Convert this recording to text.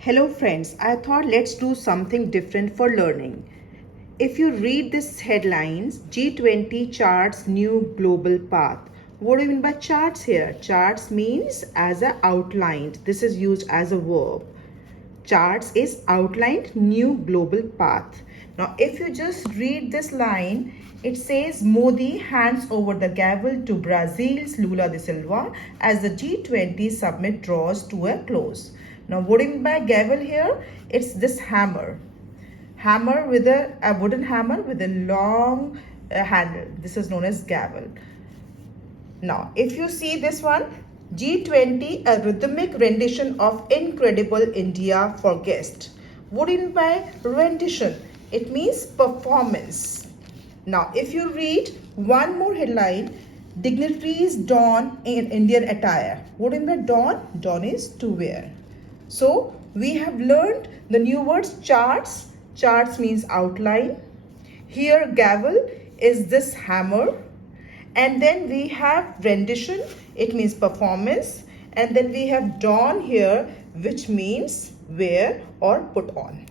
Hello friends, I thought let's do something different for learning. If you read this headlines, G20 charts new global path. What do you mean by charts here? Charts means as a outlined. This is used as a verb. Charts is outlined new global path. Now if you just read this line, it says Modi hands over the gavel to Brazil's Lula da Silva as the G20 summit draws to a close. Now what do you mean by gavel here? It's this hammer. Hammer with a wooden hammer with a long handle. This is known as gavel. Now if you see this one, G20, a rhythmic rendition of Incredible India for guest. What do you mean by rendition? It means performance. Now, if you read one more headline, dignitaries don in Indian attire. What do you mean by don? Don is to wear. So, we have learned the new words charts. Charts means outline. Here, gavel is this hammer. And then we have rendition, it means performance. And then we have don here, which means wear or put on.